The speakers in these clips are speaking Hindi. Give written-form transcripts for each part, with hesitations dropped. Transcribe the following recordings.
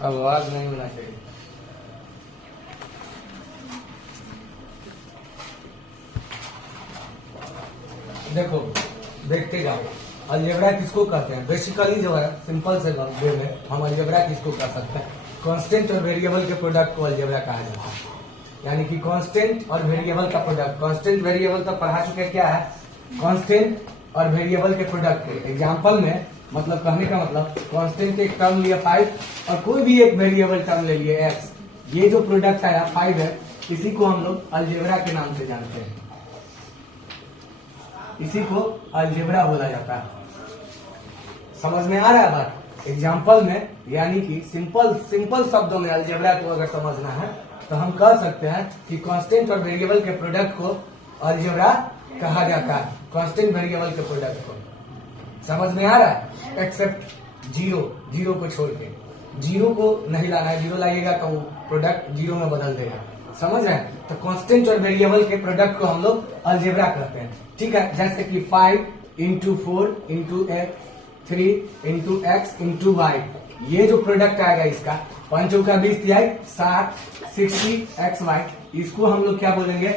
अब आवाज नहीं होना चाहिए। देखो देखते जाओ, अलजेब्रा किसको कहते हैं? बेसिकली जो है सिंपल से वे में हम अलजेब्रा किसको कह सकते हैं? कांस्टेंट और वेरिएबल के प्रोडक्ट को अलजेब्रा कहा जाता है। यानी कि कांस्टेंट और वेरिएबल का प्रोडक्ट, कांस्टेंट वेरिएबल तो पढ़ा चुके क्या है? कांस्टेंट और वेरिएबल के प्रोडक्ट के एग्जांपल में, मतलब कहने का मतलब कांस्टेंट के एक टर्म लिया 5 और कोई भी एक वेरिएबल टर्म ले लिए x, ये जो प्रोडक्ट आया 5 है, इसी को हम लोग अलजेब्रा के नाम से जानते हैं। इसी को अलजेब्रा बोला जाता है। समझ में आ रहा है बात? एग्जाम्पल में यानी कि सिंपल शब्दों में अलजेब्रा को अगर समझना है तो हम कह सकते हैं कि कांस्टेंट और वेरिएबल के प्रोडक्ट को अलजेब्रा कहा जाता है। कांस्टेंट वेरिएबल के प्रोडक्ट को समझ में आ रहा है? एक्सेप्ट जीरो को छोड़ के, जीरो को नहीं लाना है, जीरो लाइएगा तो वो प्रोडक्ट जीरो में बदल देगा। समझ रहे हैं? तो कांस्टेंट और वेरिएबल के प्रोडक्ट को हम लोग अलजेब्रा कहते हैं। ठीक है, जैसे कि 5 into 4 into x, 3 into x into y, ये जो प्रोडक्ट आएगा इसका 5 का 20 दिया 60 60 एक्स वाई, इसको हम लोग क्या बोलेंगे?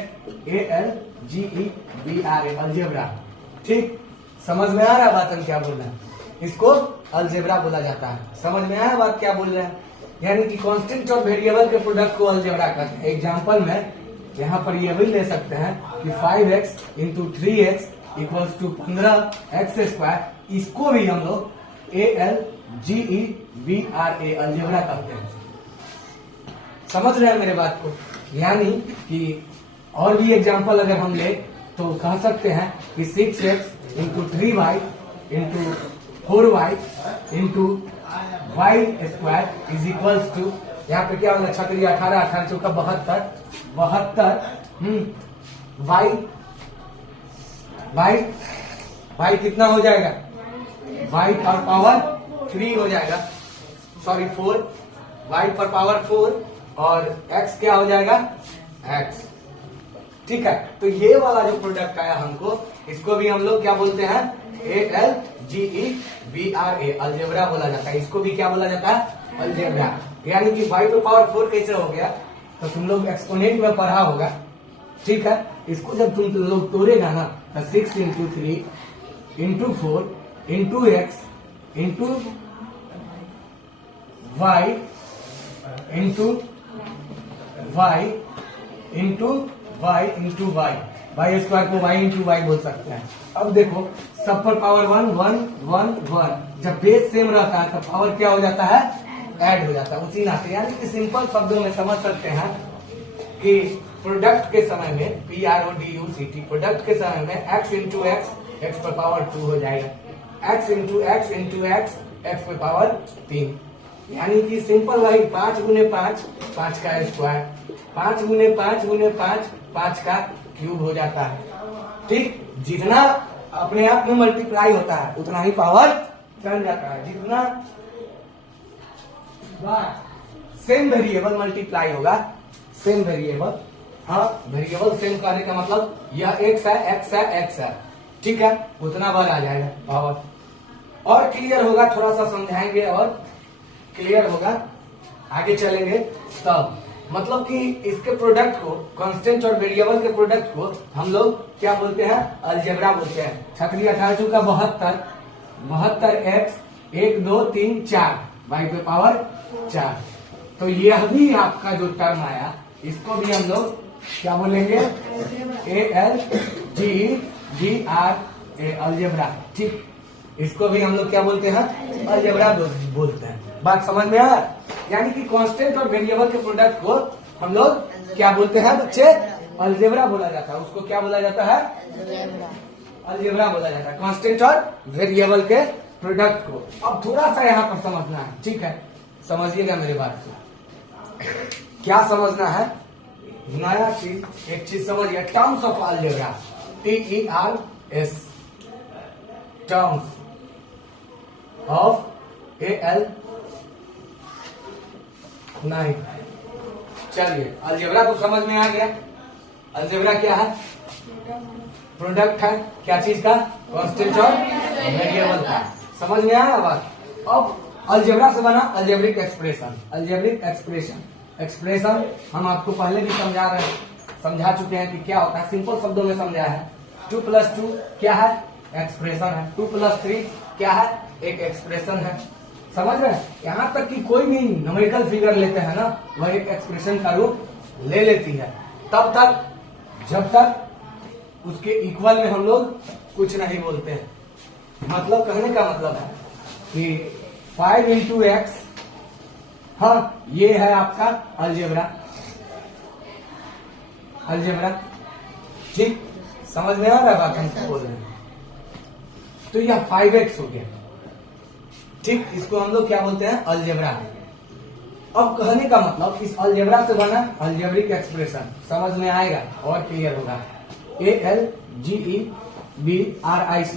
ALGEBRA, algebra. ठीक, समझ में आ रहा है बात हम क्या बोल रहे हैं? इसको अलजेब्रा बोला जाता है। समझ में आया बात क्या बोल रहे हैं? यानी कि कांस्टेंट और वेरिएबल के प्रोडक्ट को अलजेब्रा कहते हैं। एग्जांपल में यहाँ पर ये भी ले सकते हैं कि 5x into 3x equals to 15x², इसको भी हम लोग ALGEBRA अलजेब्रा कहते हैं। समझ रहे हैं मेरे बात को? यानी कि और भी एग्जांपल अगर हम ले तो कह सकते हैं कि 6x into 3y into 4y into y² is equals to, यहाँ पे क्या होगा? 6 18 18 चौका 72 y कितना हो जाएगा? y पर पावर 3 हो जाएगा, सॉरी 4, y पर पावर 4 और x क्या हो जाएगा? x। ठीक है, तो ये वाला जो प्रोडक्ट आया हमको, इसको भी हम लोग क्या बोलते हैं? ALGEBRA अलजेब्रा बोला जाता है। इसको भी क्या बोला जाता है? अलजेब्रा। यानी कि y पे पावर 4 कैसे हो गया? तो तुम लोग एक्सपोनेंट में पढ़ा होगा। ठीक है, इसको जब तुम लोग तोड़ेगा ना तो 6 into 3 into 4 into x into y into y into y into y, y square को वाई इंटू वाई बोल सकते हैं। अब देखो सब पर पावर 1 1 1 1, जब बेस सेम रहता है तो पावर क्या हो जाता है? ऐड हो जाता है उसी नाते। यानी कि सिंपल शब्दों में समझ सकते हैं कि प्रोडक्ट के समय में PRODUCT, प्रोडक्ट के समय में x इंटू एक्स पर पावर 2 हो जाएगा, x into x into x पर पावर 3। यानी कि सिंपल वही 5 गुने 5 5 का स्क्वायर, 5 गुने 5 गुने 5 5 का क्यूब हो जाता है। ठीक, जितना अपने आप में मल्टीप्लाई होता है उतना ही पावर चल जाता है। जितना सेम वेरिएबल मल्टीप्लाई होगा, सेम वेरिएबल, हाँ वेरिएबल सेम करने का मतलब यह x है x है x है, ठीक है, उतना बार आ जाएगा पावर। और क्लियर होगा, थोड़ा सा समझाएंगे और क्लियर होगा, आगे चलेंगे तब। मतलब कि इसके प्रोडक्ट को, कांस्टेंट और वेरिएबल के प्रोडक्ट को हम लोग क्या बोलते हैं? अलजेब्रा बोलते हैं। 6 18 चौका 72 x 1 2 3 4 y पे पावर 4। तो यह भी आपका जो टर्म आया, इसको भी हम लोग क्या बोलेंगे? ALGEBRA algebra. ठीक, इसको भी हम लोग क्या बोलते हैं? अलजेब्रा बोलते हैं। बात समझ में आया? यानी कि कांस्टेंट और वेरिएबल के प्रोडक्ट को हम लोग क्या बोलते हैं बच्चे? अलजेब्रा बोला जाता है। उसको क्या बोला जाता है? अलजेब्रा बोला जाता है, कांस्टेंट और वेरिएबल के प्रोडक्ट को। अब थोड़ा सा यहाँ पर समझना है, ठीक है, समझिएगा मेरी बात को। क्या समझना है? नया चीज, एक चीज समझिए, terms of algebra, TERS, terms of AL 9। चलिए, अलजेब्रा तो समझ में आ गया। अलजेब्रा क्या है? प्रोडक्ट है क्या चीज का? कांस्टेंट और वेरिएबल का। समझ में आया बात? अब अलजेब्रा से बना अलजेब्रिक एक्सप्रेशन। अलजेब्रिक एक्सप्रेशन हम आपको पहले भी समझा चुके हैं कि क्या होता है, सिंपल शब्दों में समझा है। 2+2 क्या है? एक्सप्रेशन है। 2+3 क्या है? एक एक्सप्रेशन है। समझ रहे हैं? यहाँ तक कि कोई भी न्यूमेरिकल फिगर लेते हैं ना, वह एक एक्सप्रेशन का रूप ले लेती है, तब तक जब तक उसके इक्वल में हम लोग कुछ नहीं बोलते हैं। मतलब कहने का मतलब है कि 5 इंटू एक्स, हाँ ये है आपका अलजेब्रा। ठीक, समझ में आ रहा है बात हम क्या बोल रहे हैं? तो यह 5x हो गया। ठीक, इसको हम लोग क्या बोलते हैं? अलजेब्रा। अब कहने का मतलब इस अलजेब्रा से बना अलजेब्रिक एक्सप्रेशन समझ में आएगा और क्लियर होगा। ALGEBRIC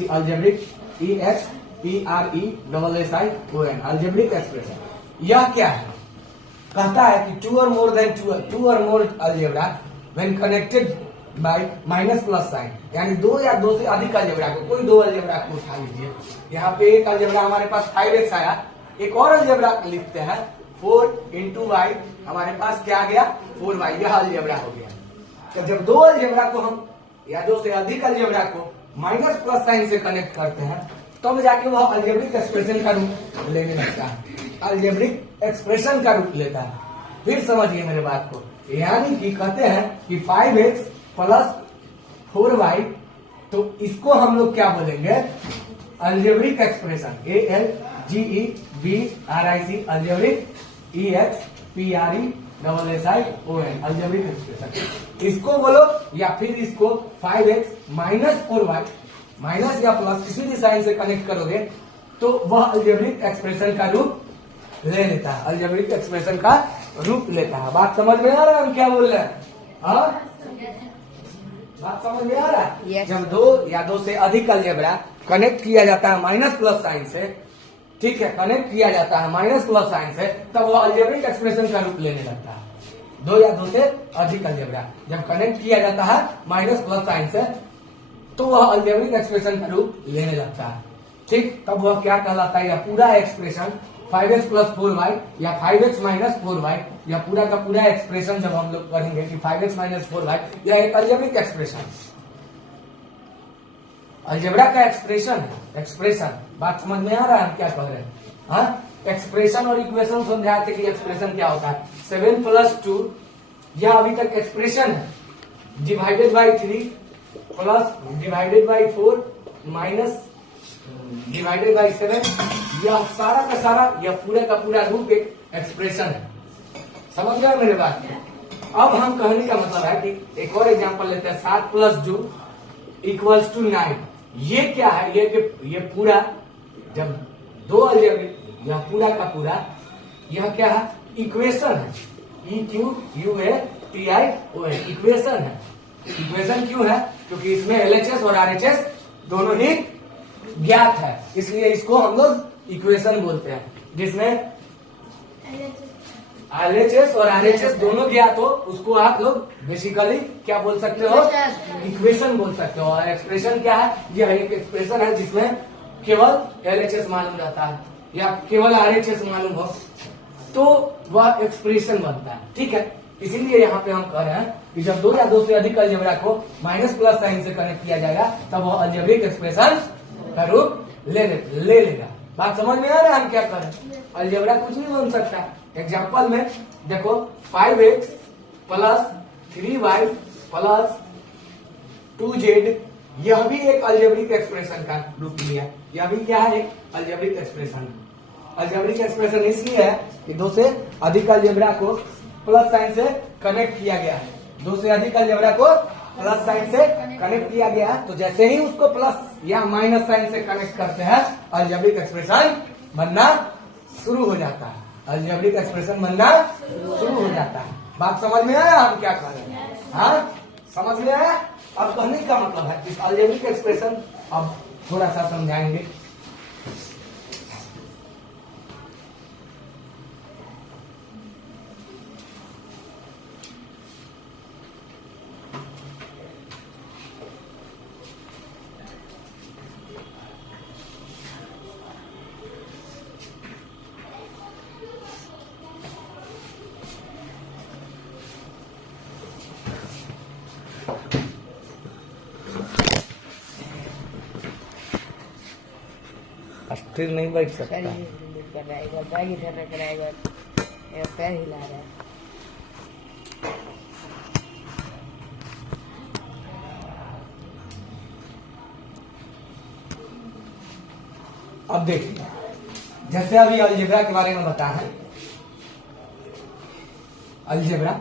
algebraic, EXPRESSION algebraic expression. यह क्या है? कहता है कि two or more algebra when connected by minus plus sign, यानी दो या दो से अधिक अलजेब्रा को, कोई दो अलजेब्रा को उठा लीजिए। यहाँ पे एक अलजेब्रा हमारे पास 5x आया, एक और अलजेब्रा लिखते हैं 4 इंटू वाई, हमारे पास क्या आ गया? 4y, यह अलजेब्रा हो गया। तो जब दो अलजेब्रा को हम या दो से अधिक अलजेब्रा को माइनस प्लस साइन से कनेक्ट करते हैं, तब जाके वह अलजेब्रिक एक्सप्रेशन का रूप लेने लगता है, अलजेब्रिक एक्सप्रेशन का रूप लेता है। फिर समझिए मेरे बात को, यानी कि कहते हैं कि 5x प्लस 4y, तो इसको हम लोग क्या बोलेंगे? Algebraic expression. ALGEBRIC algebraic, EXPRESSION algebraic expression. इसको बोलो या फिर इसको 5x माइनस 4y, माइनस या प्लस किसी भी साइन से कनेक्ट करोगे तो वह अलजेब्रिक एक्सप्रेशन का रूप ले लेता है, अलजेब्रिक एक्सप्रेशन का रूप लेता है। बात समझ में आ रहा है हम क्या बोल रहे हैं? हाँ, बात समझ में आ रहा है? yes. जब दो या दो से अधिक अलजेब्रा कनेक्ट किया जाता है माइनस प्लस साइन से, ठीक है, कनेक्ट किया जाता है माइनस प्लस साइन से, तब वह अलजेब्रिक एक्सप्रेशन का रूप लेने लगता है। दो या दो से अधिक अलजेब्रा जब कनेक्ट किया जाता है माइनस प्लस साइन से, तो वह अलजेब्रिक एक्सप्रेशन का रूप लेने लगता है। ठीक, तब वह क्या कहलाता है? या पूरा एक्सप्रेशन 5x प्लस 4y या 5x माइनस 4y, या पूरा का पूरा एक्सप्रेशन जब हम लोग पढ़ेंगे कि 5x माइनस 4y, यह एक अलजेब्रिक एक्सप्रेशन, अलजेब्रा का एक्सप्रेशन है। एक्सप्रेशन, बात समझ में आ रहा है हम क्या कह रहे हैं? हाँ, एक्सप्रेशन और इक्वेशन समझाए थे कि एक्सप्रेशन क्या होता है। 7+2 यह अभी तक एक्सप्रेशन है, divided by 3 plus divided by 4 minus divided by 7, यह सारा का सारा, यह पूरे का पूरा रूप एक एक्सप्रेशन है। समझ गए मेरे बात? अब हम कहने का मतलब है कि एक और एग्जांपल लेते हैं। 7+2 इक्वल्स टू 9। ये क्या है? ये पूरा, जब दो अलजेब्रिक, यह पूरा का पूरा, यह क्या है? इक्वेशन है। EQUATION इक्वेशन है। इक्वेशन क्यों है? क्योंकि इसमें LHS और RHS दोनों ही ज्ञात है, इसलिए इसको हम लोग इक्वेशन बोलते हैं। जिसमें LHS और RHS दोनों ज्ञात हो, उसको आप लोग बेसिकली क्या बोल सकते हो? इक्वेशन बोल सकते हो। और एक्सप्रेशन क्या है? यह एक एक्सप्रेशन है जिसमें केवल LHS मालूम रहता है या केवल RHS मालूम हो, तो वह एक्सप्रेशन बनता है। ठीक है, इसीलिए यहाँ पे हम कह रहे हैं कि जब दो या दो से अधिक अलजेब्रा को माइनस प्लस साइन से कनेक्ट किया जाएगा, तब वह अलजेब्रिक एक्सप्रेशन का रूप ले लेगा। बात समझ में आ रहा है हम क्या कर रहे हैं? अलजेब्रा कुछ नहीं बन सकता। एग्जाम्पल में देखो, 5x plus 3y plus 2z, यह भी एक अलजेब्रिक एक्सप्रेशन का रूप लिया। यह भी क्या है? एक अलजेब्रिक एक्सप्रेशन। अलजेब्रिक एक्सप्रेशन इसलिए है कि दो से अधिक अलजेब्रा को प्लस साइन से कनेक्ट किया गया है। दो से अधिक अलजेब्रा को प्लस साइन से कनेक्ट किया गया है, तो जैसे ही उसको प्लस या माइनस साइन से कनेक्ट करते हैं, अलजेब्रिक एक्सप्रेशन बनना शुरू हो जाता है। अलजेब्रिक एक्सप्रेशन बनना शुरू हो जाता है। बात समझ में आया हम क्या कर रहे हैं? हाँ, समझ में आया? अब कहने का मतलब है इस अलजेब्रिक एक्सप्रेशन अब थोड़ा सा समझाएंगे। स्थिर नहीं बैठ सकता। कर रहा है, एक बार बैग इधर रख रहा है, एक बार पैर हिला रहा है। अब देखिए, जैसे अभी अलजेब्रा के बारे में बताया है, algebra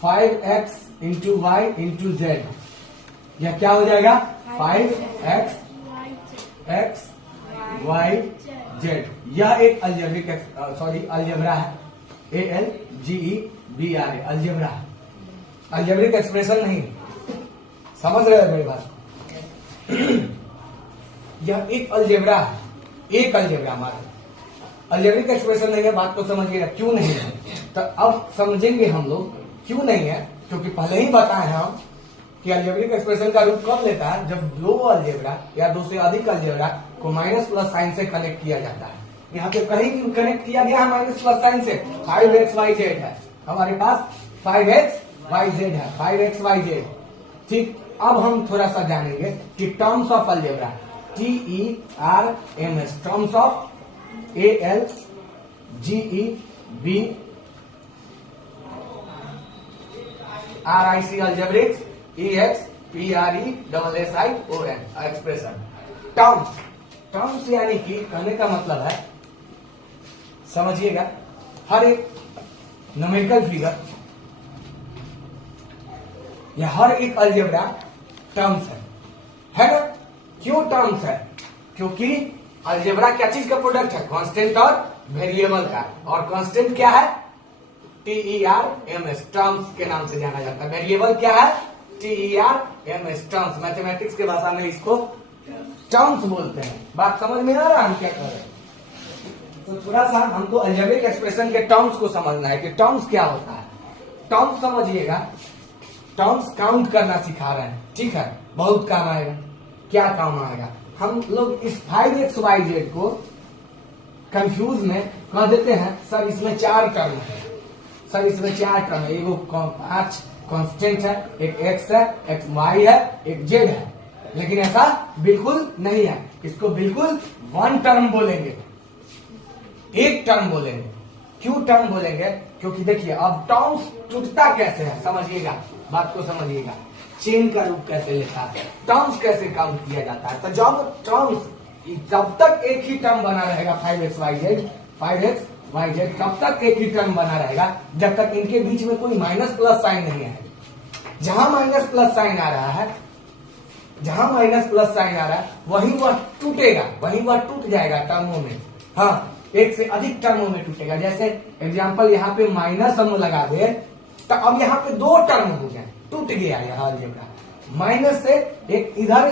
5x into y into z, यह क्या हो जाएगा 5x x y z। यह एक अलजेब्रिक अलजेब्रा है, ALGEBRA अलजेब्रा है, अलजेब्रिक एक्सप्रेशन नहीं। समझ रहे हो मेरी बात? यह एक अलजेब्रा है, एक अलजेब्रा हमारा अलजेब्रिक एक्सप्रेशन नहीं है। बात को समझिएगा क्यों नहीं है, तो अब समझेंगे हम लोग क्यों नहीं है। क्योंकि पहले ही बताए हैं हम कि अलजेब्रिक एक्सप्रेशन का रूप कब लेता है, जब दो अलजेब्रा या दो से अधिक अलजेब्रा को माइनस प्लस साइन से कनेक्ट किया जाता है। यहाँ पे कहीं भी कनेक्ट किया गया है माइनस प्लस साइन से। 5xyz है हमारे पास, 5xyz है, 5xyz। ठीक, अब हम थोड़ा सा जानेंगे कि terms of algebra, TERMS, terms of ALGEBRIC अलजेब्रिक्स, EXPRESSION expression. Terms यानी कि कहने का मतलब है, समझिएगा, हर एक न्यूमेरिकल फिगर या हर एक अलजेब्रा टर्म्स है ना? क्यों टर्म्स है? क्योंकि अलजेब्रा क्या चीज का प्रोडक्ट है, कांस्टेंट और वेरिएबल का। और कांस्टेंट क्या है, TERMS, टर्म्स के नाम से जाना जाता है। वेरिएबल क्या है, TERMS, टर्म्स। मैथमेटिक्स के भाषा में इसको टर्म्स बोलते हैं। बात समझ में आ रहा है हम क्या कर रहे हैं? तो थोड़ा सा हमको अलजेब्रिक एक्सप्रेशन के टर्म्स को समझना है कि टर्म्स क्या होता है। टर्म्स समझिएगा, टर्म्स काउंट करना सिखा रहे हैं, ठीक है? बहुत काम आएगा। क्या काम आएगा? हम लोग इस 5xyz को कंफ्यूज में कह देते हैं, सर इसमें 4 टर्म है, सर इसमें 4 टर्म है, एगो 5 कांस्टेंट है, एक x है, एक y है, एक z है। लेकिन ऐसा बिल्कुल नहीं है। इसको बिल्कुल 1 टर्म बोलेंगे, एक टर्म बोलेंगे। क्यों टर्म बोलेंगे? क्योंकि देखिए अब टर्म्स टूटता कैसे है, समझिएगा, बात को समझिएगा। चेन का रूप कैसे लेता है, टर्म्स कैसे काउंट किया जाता है। तो जब तक एक ही टर्म बना रहेगा 5xyz तब तक एक ही टर्म बना रहेगा, जब तक इनके बीच में कोई माइनस प्लस साइन नहीं है। जहां माइनस प्लस साइन आ रहा है, जहां माइनस प्लस साइन आ रहा है, वहीं वह टूटेगा, वहीं वह टूट जाएगा टर्मों में। हाँ, एक से अधिक टर्मों में टूटेगा। जैसे एग्जाम्पल यहाँ पे माइनस हम लगा दे, तो अब यहाँ पे 2 टर्म हो गए, टूट गया यह अलजेब्रा। माइनस से एक इधर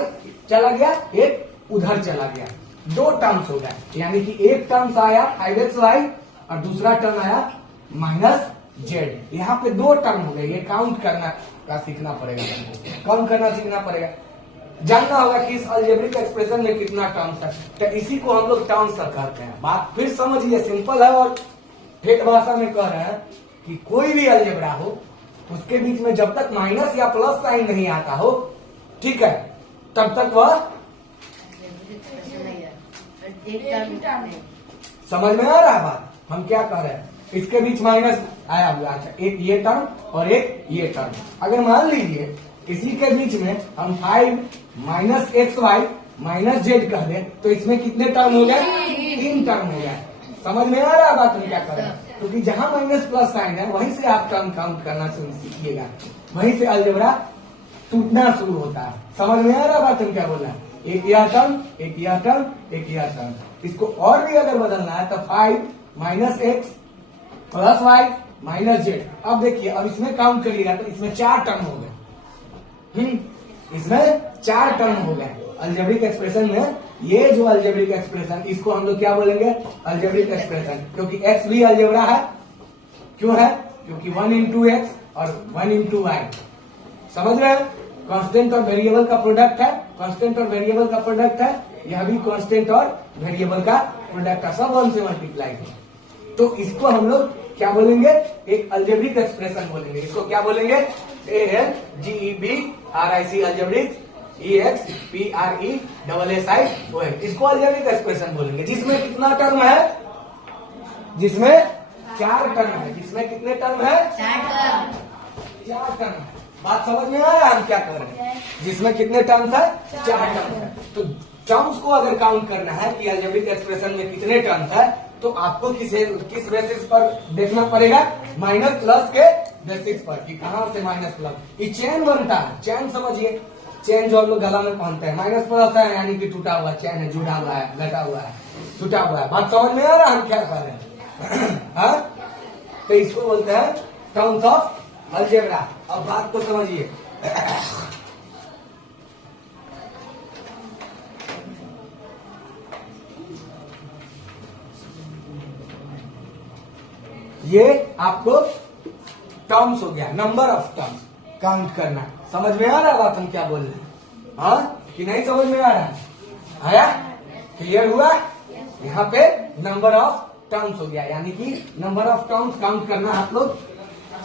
चला गया, एक उधर चला गया, 2 टर्म्स हो गए। यानी कि एक टर्म्स आया 5xy और दूसरा टर्म आया -z। यहाँ पे 2 टर्म हो गए। ये काउंट करना का सीखना पड़ेगा, काउंट करना सीखना पड़ेगा। जानना होगा कि इस अलजेब्रिक एक्सप्रेशन में कितना टर्म्स है, तो इसी को हम लोग टर्म्स कहते हैं। बात फिर समझिए, सिंपल है और ठेठ भाषा में कह रहे हैं कि कोई भी अलजेब्रा हो, उसके बीच में जब तक माइनस या प्लस साइन नहीं आता हो, ठीक है, तब तक वह समझ में आ रहा है बात हम क्या कह रहे हैं। इसके बीच माइनस आया हुआ, अच्छा, एक ये टर्म और एक ये टर्म। अगर मान लीजिए इसी के बीच में हम 5 -xy -z कह दें, तो इसमें कितने टर्म हो गए? 3 टर्म हो गए। समझ में आ रहा है बात हम क्या कर रहे हैं? क्योंकि जहां माइनस प्लस साइन है, वहीं से आप टर्म काउंट करना सीखिएगा, वहीं से अलजेब्रा टूटना शुरू होता है। समझ में आ रहा है बात हम क्या बोल रहे हैं? एक यह टर्म, एक यह टर्म, एक यह टर्म। इसको और भी अगर बदलना है तो 5 -x + y -z। अब देखिए, अब इसमें काउंट करिएगा तो इसमें 4 टर्म हो गए। इसमें 4 टर्म हो गए अलजेब्रिक एक्सप्रेशन में। ये जो अलजेब्रिक एक्सप्रेशन, इसको हम लोग क्या बोलेंगे? Algebraic expression. क्योंकि x भी अलजेब्रा है। क्यों है? क्योंकि 1 × x और 1 × y। समझ रहे हैं? कांस्टेंट और वेरिएबल का प्रोडक्ट है, कांस्टेंट और वेरिएबल का प्रोडक्ट है। यह भी कांस्टेंट और वेरिएबल का प्रोडक्ट है, सब 1 से मल्टीप्लाई है। तो इसको हम लोग क्या बोलेंगे? एक अलजेब्रिक एक्सप्रेशन बोलेंगे। इसको क्या बोलेंगे? ALGEBRIC अलजेब्रिक EXPRESSION, इसको अलजेब्रिक एक्सप्रेशन बोलेंगे, जिसमें कितना टर्म है, जिसमें 4 टर्म है, जिसमें कितने टर्म है, 4 टर्म है। बात समझ में आया हम क्या कर रहे हैं, जिसमें कितने टर्म्स है, 4 टर्म्स है। तो टर्म्स को अगर काउंट करना है कि अलजेब्रिक एक्सप्रेशन में कितने टर्म्स है, तो आपको किस बेसिस पर देखना पड़ेगा, माइनस प्लस के बेसिस पर, कि कहां से माइनस प्लस। ये चेन बनता है, चेन समझिए, चेन जो हम लोग गला में पहनते हैं, माइनस प्लस है यानी कि टूटा हुआ चेन है, जुड़ा हुआ है, लगा हुआ है, टूटा हुआ है। बात समझ में आ रहा है हम क्या कर रहे हैं। तो इसको बोलते हैं टर्म्स ऑफ अलजेब्रा। अब बात को समझिए, ये आपको टर्म्स हो गया, नंबर ऑफ टर्म्स काउंट करना। समझ में आ रहा है बात हम क्या बोल रहे हैं, हाँ कि नहीं समझ में आ रहा है, आया, क्लियर हुआ। यहाँ पे नंबर ऑफ टर्म्स हो गया, यानी कि नंबर ऑफ टर्म्स काउंट करना आप लोग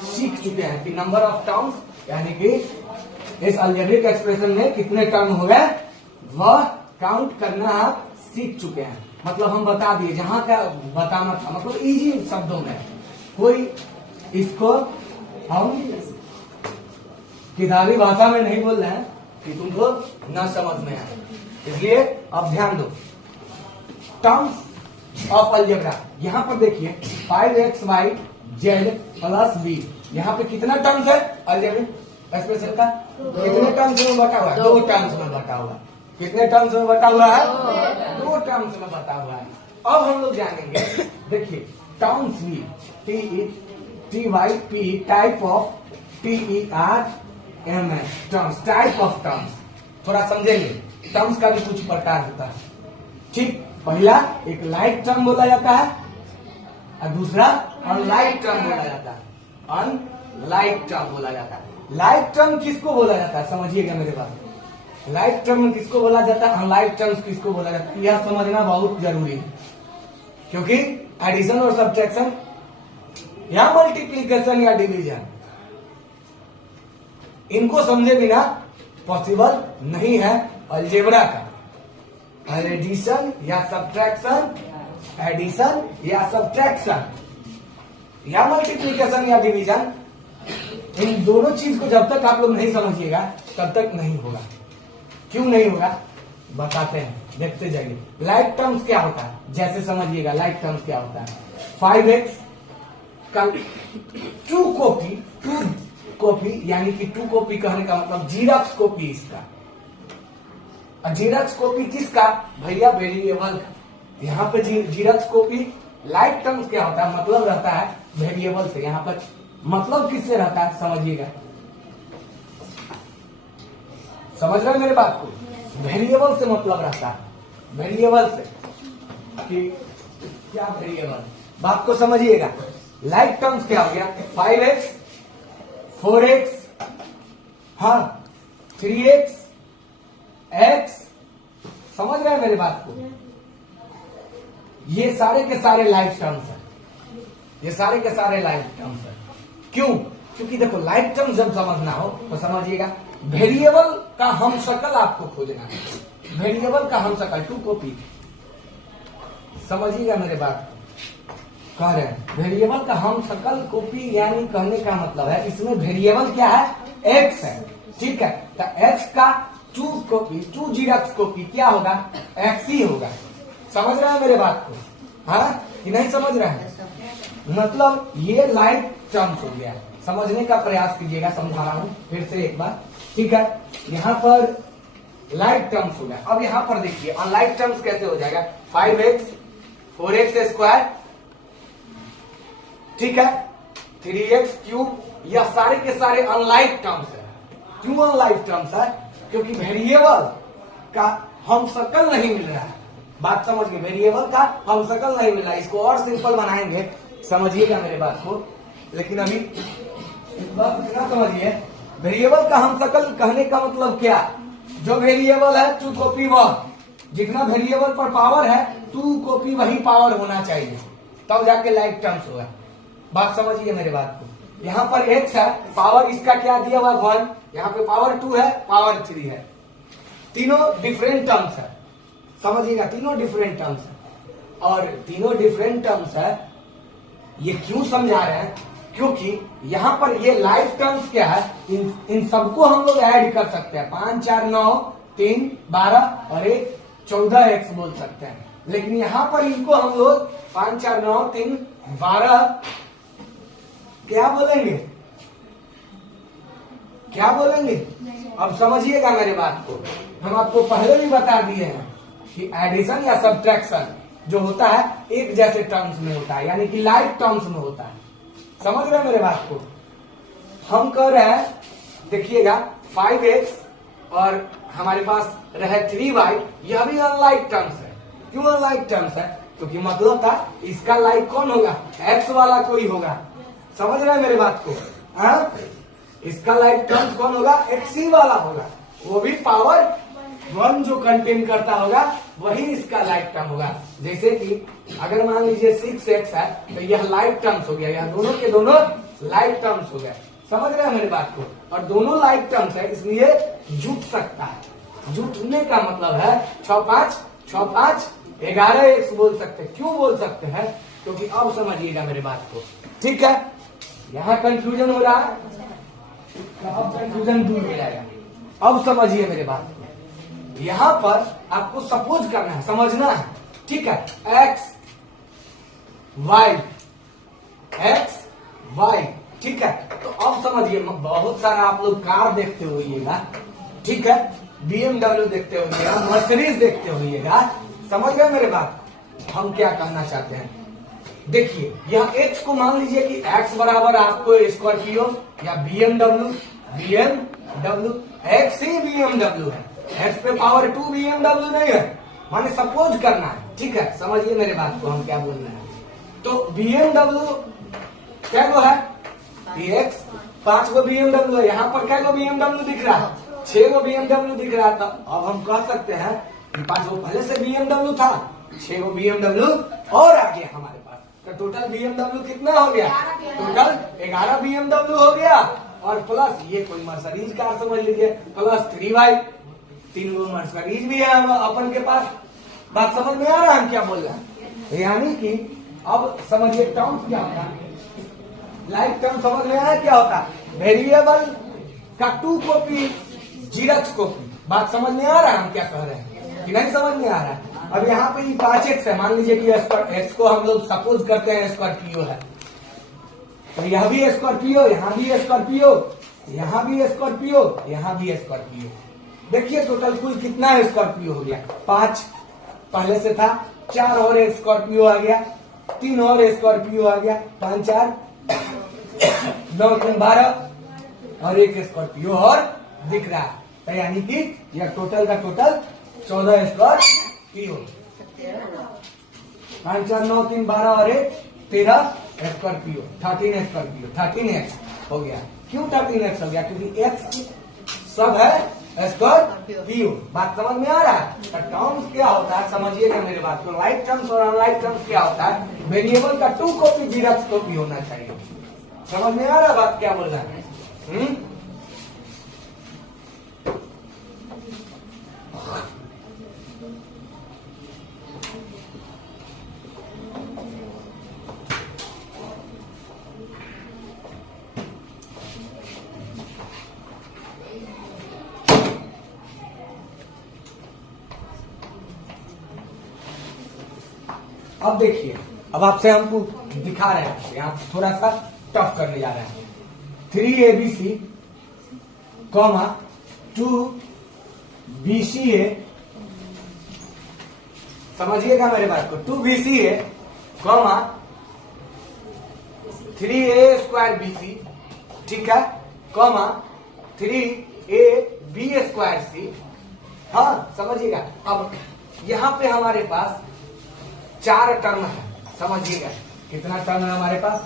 सीख चुके हैं, कि नंबर ऑफ टर्म्स यानी कि इस अलजेब्रिक एक्सप्रेशन में कितने टर्म हो गए वह काउंट करना आप सीख चुके हैं। मतलब हम बता दिए, जहां का बताना था, मतलब इजी शब्दों में, कोई इसको हम किताबी भाषा में नहीं बोल रहे हैं कि तुमको न समझ में आए, इसलिए अब ध्यान दो। टर्म्स ऑफ अलजेब्रा, यहाँ पर देखिए 5xyz प्लस b, यहाँ पे कितना टर्म्स है अलजेब्रिक एक्सप्रेशन का, कितने टर्म्स में बटा हुआ है, 2 टर्म्स में बटा हुआ है। कितने टर्म्स में बटा हुआ है, 2 टर्म्स में बटा हुआ है। अब हम लोग जानेंगे, देखिए टर्म्स भी TYP, type of TERMS, terms, type of terms, थोड़ा समझेंगे। टर्म्स का भी कुछ प्रकार होता है, ठीक। पहला एक लाइक टर्म बोला जाता है और दूसरा अनलाइक टर्म बोला जाता है, अनलाइक टर्म बोला जाता है। लाइक टर्म किसको बोला जाता है, समझिएगा मेरे बात। लाइक टर्म किसको बोला जाता है, अनलाइक टर्म्स किसको बोला जाता है, यह समझना बहुत जरूरी है, क्योंकि एडिशन और सब्ट्रैक्शन या मल्टीप्लीकेशन या डिवीजन, इनको समझे बिना पॉसिबल नहीं है अलजेब्रा का। एडिशन या सब्ट्रैक्शन, एडिशन या सब्ट्रैक्शन या मल्टीप्लीकेशन या डिवीजन, इन दोनों चीज को जब तक आप लोग नहीं समझिएगा तब तक नहीं होगा। क्यों नहीं होगा बताते हैं, देखते जाइए। लाइक टर्म्स क्या होता है, जैसे समझिएगा लाइक टर्म्स क्या होता है। 5x का 2 कॉपी यानी कि 2 कॉपी कहने का मतलब जीरॉक्स कॉपी इसका। जीरॉक्स कॉपी किसका भैया, वेरिएबल का। यहाँ पे जीरॉक्स कॉपी लाइक टर्म्स क्या होता है, मतलब रहता है वेरिएबल से। यहाँ पर मतलब किससे रहता है समझिएगा, समझ रहे हैं मेरे बात को, वेरिएबल से मतलब रहता है, वेरिएबल से कि क्या वेरिएबल, बात को समझिएगा। लाइक टर्म्स क्या हो गया, 5x 4x, हाँ 3x x, समझ रहे हैं मेरी बात को। ये सारे के सारे लाइक टर्म्स है, ये सारे के सारे लाइक टर्म्स है। क्यों, क्योंकि देखो लाइक टर्म्स जब समझना हो तो समझिएगा, वेरिएबल का हम शकल आपको खोजना है, वेरिएबल का हम शकल 2 कॉपी, समझिएगा मेरे बात को। कह रहे हैं वेरिएबल का हम शकल कॉपी, यानी कहने का मतलब है इसमें वेरिएबल क्या है, x है, ठीक है। तो x का 2 कॉपी, 2 जीरॉक्स कॉपी क्या होगा, x ही होगा। समझ रहे हैं मेरे बात को, हाँ कि नहीं समझ रहे हैं। मतलब ये लाइक टर्म्स हो गया, समझने का प्रयास कीजिएगा, समझा रहा हूं फिर से एक बार, ठीक है। यहाँ पर लाइक टर्म्स हो गया। अब यहाँ पर देखिए अनलाइक टर्म्स कैसे हो जाएगा, 5x 4x स्क्वायर, ठीक है, 3x क्यूब, यह सारे के सारे अनलाइक टर्म्स है। क्यों अनलाइक टर्म्स है, क्योंकि वेरिएबल का हम शकल नहीं मिल रहा है। बात समझ गए, वेरिएबल का हम शकल नहीं मिल रहा है। इसको और सिंपल बनाएंगे, समझिएगा मेरे बात को, लेकिन अभी बात इतना समझिए, वेरिएबल का हम शकल कहने का मतलब क्या, जो वेरिएबल है 2 कॉपी वह, जितना वेरिएबल पर पावर है 2 कॉपी वही पावर होना चाहिए, तब जाके लाइक टर्म्स होगा। बात समझिए मेरे बात को। यहाँ पर x है, पावर इसका क्या दिया हुआ 1, यहाँ पे पावर 2 है, पावर 3 है, तीनों डिफरेंट टर्म्स है, समझिएगा, तीनों डिफरेंट टर्म्स है। और तीनों डिफरेंट टर्म्स है, ये क्यों समझा रहे हैं, क्योंकि यहां पर ये लाइफ टर्म्स क्या है, इन सबको हम लोग ऐड कर सकते हैं। 5 4 9 3 12 और 1 14x बोल सकते हैं। लेकिन यहां पर इनको हम लोग 5 4 9 3 12 क्या बोलेंगे, क्या बोलेंगे? अब समझिएगा मेरे बात को, हम आपको पहले भी बता दिए हैं कि एडिशन या सब्ट्रैक्शन जो होता है एक जैसे टर्म्स में होता है, यानी कि लाइक टर्म्स में होता है। समझ रहे हैं मेरे बात को? हम कह रहे हैं, देखिएगा 5x और हमारे पास रहे 3y, यह भी अनलाइक टर्म्स है। क्यों अनलाइक टर्म्स है? क्योंकि मतलब था इसका लाइक कौन होगा, x वाला कोई होगा। समझ रहे हैं मेरे बात को? हाँ, इसका लाइक टर्म्स कौन होगा, x ही वाला होगा, वो भी पावर 1 जो कंटेन करता होगा वही इसका लाइक टर्म होगा। जैसे कि अगर मान लीजिए 6x है तो यह लाइक टर्म्स हो गया, यह दोनों के दोनों लाइक टर्म्स हो गए। समझ रहे हैं मेरी बात को? और दोनों लाइक टर्म्स है, इसलिए जुट सकता है। जुटने का मतलब है 6 5 11x बोल सकते हैं। क्यों बोल सकते हैं? क्योंकि अब समझिएगा मेरी बात को, ठीक है? यहाँ कंफ्यूजन हो रहा है, अब कंफ्यूजन दूर हो जाएगा। अब समझिए मेरे बात को, यहां पर आपको सपोज करना है, समझना है, ठीक है? x y, ठीक है? तो अब समझिए, बहुत सारा आप लोग कार देखते होइएगा, ठीक है? BMW देखते होइएगा, मर्सिडीज देखते होइएगा। समझ गए मेरे बात? हम क्या कहना चाहते हैं, देखिए यह x को मान लीजिए कि x बराबर आपको स्कॉर्पियो या BMW x ही BMW है, x पे पावर 2 BMW नहीं है, माने सपोज करना है, ठीक है? समझिए मेरे बात को, हम क्या बोल रहे हैं। तो BMW क्या गो है, x 5 गो BMW है, यहाँ पर क्या गो BMW दिख रहा है, 6 गो BMW दिख रहा था। अब हम कह सकते हैं कि 5 गो पहले से BMW था, 6 गो BMW और आ गया हमारे पास, तो टोटल BMW कितना हो गया, टोटल 11 BMW हो गया। और प्लस ये कोई मर्सिडीज कार समझ लीजिए, प्लस 3y, 3 गो मर्सिडीज भी है अपन के पास। बात समझ में आ रहा है हम क्या बोल रहे हैं? यानी कि अब समझिए टर्म्स क्या होता है, लाइक टर्म समझ में आया क्या होता है, वेरिएबल का 2 कॉपी जीरोक्स कॉपी। बात समझ में आ रहा है हम क्या कह रहे हैं कि नहीं समझ में आ रहा है? अब यहाँ पे 5x है, मान लीजिए कि x को हम लोग सपोज करते हैं स्कॉर्पियो है, तो यह भी स्कॉर्पियो, यहाँ भी स्कॉर्पियो, यहाँ भी स्कॉर्पियो, यहाँ भी स्कॉर्पियो। देखिए टोटल कुल कितना स्कॉर्पियो हो गया, 5 पहले से था, 4 और स्कॉर्पियो आ गया, 3 और स्कॉर्पियो आ गया, 5 4 9 3 12 और 1 स्कॉर्पियो और दिख रहा है। तो यानी कि यह टोटल का टोटल 14 स्कॉर्पियो, 5 4 9 3 12 और 1 13 स्कॉर्पियो, 13 स्कॉर्पियो, 13x हो गया। क्यों 13x हो गया? क्योंकि x सब है स्कॉर्पियो। बात समझ में आ रहा है? टर्म्स क्या होता है समझिएगा मेरे बात को, लाइक टर्म्स और अनलाइक टर्म्स क्या होता है, वेरिएबल का 2 कॉपी जीरोक्स कॉपी होना चाहिए। समझ में आ रहा है बात क्या बोल रहा है? अब देखिए, अब आपसे हमको दिखा रहे हैं, यहाँ थोड़ा सा टफ करने जा रहे हैं। 3ABC, 2BCA, समझिएगा मेरे बात को, 2BCA, 3A² BC, ठीक है, 3AB² C। हाँ समझिएगा। अब यहाँ पे हमारे पास 4 टर्म है, समझिएगा कितना टर्म है हमारे पास,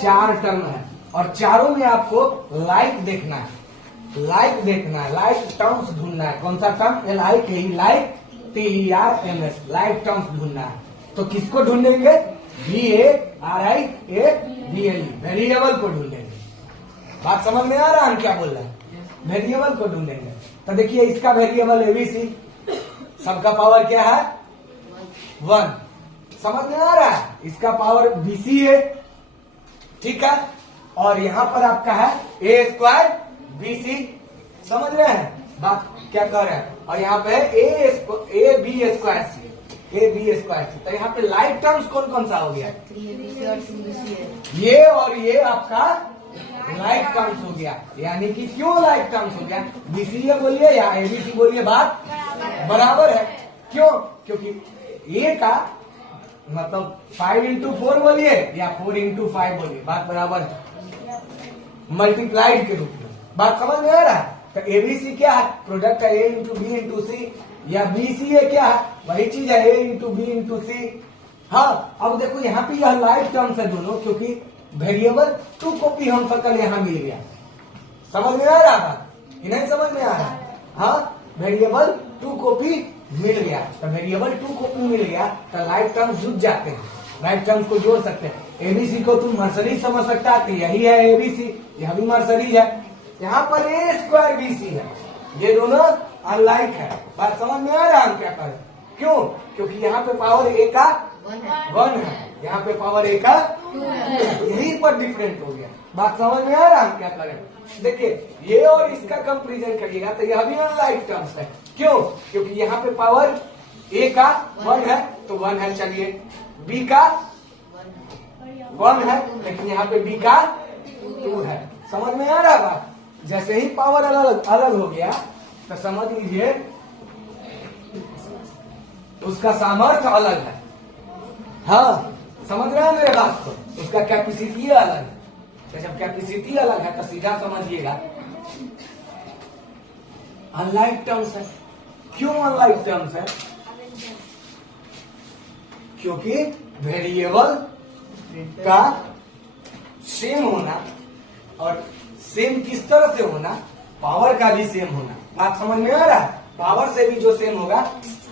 4 टर्म है, और चारों में आपको लाइक देखना है, लाइक देखना है, लाइक टर्म्स ढूंढना है। कौन सा term? Like he, like TERMS, like terms ढूंढना है। तो किसको ढूंढेंगे? VARIABLE, वेरिएबल को ढूंढेंगे। बात समझ में आ रहा है हम क्या बोल रहे हैं? वेरिएबल को ढूंढेंगे। तो देखिए इसका वेरिएबल एबीसी, सबका पावर क्या है 1, समझ में आ रहा है। इसका पावर बीसी है, ठीक है, और यहां पर आपका है ए स्क्वायर बीसी, समझ रहे हैं बात क्या कर रहे हैं। और यहाँ पे a b square c, a b square c, तो यहाँ पे लाइक टर्म्स कौन कौन सा हो गया, 3ABC और 2BC है। ये और ये आपका लाइक टर्म्स हो गया। यानी कि क्यों लाइक टर्म्स हो गया, बीसीए बोलिए या एबीसी बोलिए, बात बराबर है। क्यों, क्योंकि ए का मतलब 5 into 4 बोलिए या 4 into 5 बोलिए, बात बराबर है, मल्टीप्लाइड के रूप में। बात समझ में आ रहा है। तो एबीसी क्या है, प्रोडक्ट है ए इंटू बी इंटू सी, या बीसीए क्या है, वही चीज है ए इंटू बी इंटू सी। हाँ, अब देखो यहाँ पे यह लाइक टर्म्स है दोनों, क्योंकि वेरिएबल 2 कॉपी हम सकल यहाँ मिल गया। समझ में आ रहा था कि नहीं समझ में आ रहा। हाँ, वेरिएबल 2 कॉपी मिल गया, तो वेरिएबल 2 कॉपी मिल गया तो लाइक टर्म्स जुड़ जाते हैं, लाइक टर्म्स को जोड़ सकते हैं। एबीसी को तुम मर्सरीज समझ सकता है, यही है एबीसी, यह भी मर्सरीज है। यहाँ पर ए स्क्वायर बीसी है, ये दोनों अनलाइक है। बात समझ में आ रहा है हम क्या करें, क्यों, क्योंकि यहाँ पे पावर ए का 1 है, यहाँ पे पावर ए का 2 है, यही पर डिफरेंट हो गया। बात समझ में आ रहा है हम क्या करें। देखिए ये और इसका कंपेरिजन करिएगा तो यह भी अनलाइक टर्म्स है। क्यों, क्योंकि यहाँ पे पावर ए का 1 है तो 1 है, चलिए बी का 1 है लेकिन यहाँ पे बी का 2 है। समझ में आ रहा बात। जैसे ही पावर अलग अलग हो गया तो समझ लीजिए उसका सामर्थ्य अलग है। हाँ, समझ रहे हैं मेरे बात को, उसका कैपेसिटी अलग है। तो जब कैपेसिटी अलग है तो सीधा समझिएगा अनलाइक टर्म्स है। क्यों अनलाइक टर्म्स है, क्योंकि वेरिएबल का सेम होना, और सेम किस तरह से होना, पावर का भी सेम होना। बात समझ में आ रहा है। पावर से भी जो सेम होगा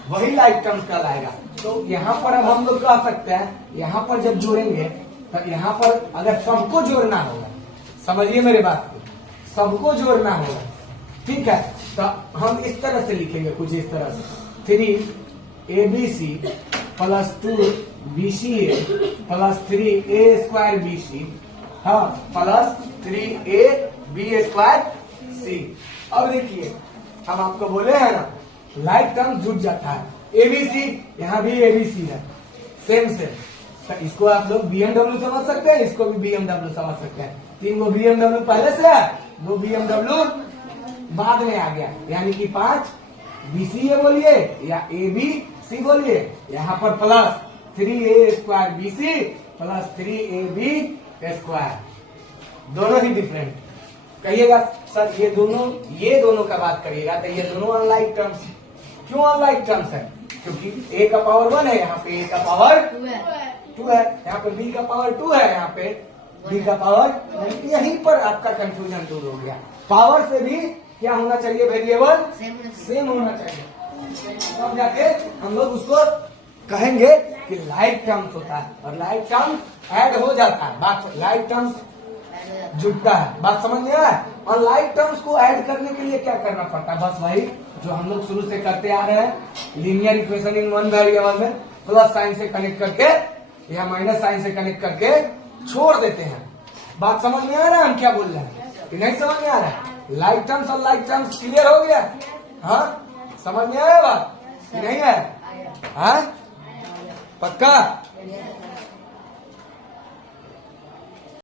वही लाइक टर्म्स कहलाएगा। तो यहाँ पर अब हम लोग कह सकते हैं, यहाँ पर जब जोड़ेंगे तो यहाँ पर अगर सबको जोड़ना होगा, समझिए मेरे बात को, सबको जोड़ना होगा, ठीक है, तो हम इस तरह से लिखेंगे, कुछ इस तरह से 3 ABC plus 2 BCA plus 3 A square BC, हाँ, plus 3 A B square C। अब देखिए हम आपको बोले हैं ना लाइक टर्म जुड़ जाता है। एबीसी, यहाँ भी एबीसी है, सेम सेम, तो इसको आप लोग BMW समझ सकते हैं, इसको भी BMW समझ सकते हैं। 3 गो BMW पहले से है, 2 BMW बाद में आ गया, यानी कि 5 BCA बोलिए या ABC बोलिए, यहाँ पर plus 3A square BC plus 3AB square, दोनों ही डिफरेंट। कहिएगा सर ये दोनों का बात करिएगा तो ये दोनों अनलाइक टर्म्स। क्यों अनलाइक टर्म्स है, क्योंकि A का पावर 1 है, यहाँ पे A का पावर 2 है, यहाँ पे B का पावर 2 है, यहाँ पे B का पावर, यहीं पर आपका कंफ्यूजन दूर हो गया। पावर से भी क्या होना चाहिए, वेरिएबल सेम होना चाहिए, तब जाके हम लोग उसको कहेंगे कि लाइक टर्म्स होता है, और लाइक टर्म्स ऐड हो जाता है। बात लाइक टर्म्स जुड़ता है, बात समझ में आया। और लाइक टर्म्स को ऐड करने के लिए क्या करना पड़ता है, बस वही जो हम लोग शुरू से करते आ रहे हैं, linear equation in one variable में प्लस साइन से कनेक्ट करके या माइनस साइन से कनेक्ट करके छोड़ देते हैं। बात समझ में आ रहा है हम क्या बोल रहे हैं कि नहीं समझ में आ रहा है। लाइक टर्म्स और लाइक टर्म्स क्लियर हो गया, हाँ, समझ में आया बात कि नहीं है, हाँ, पक्का।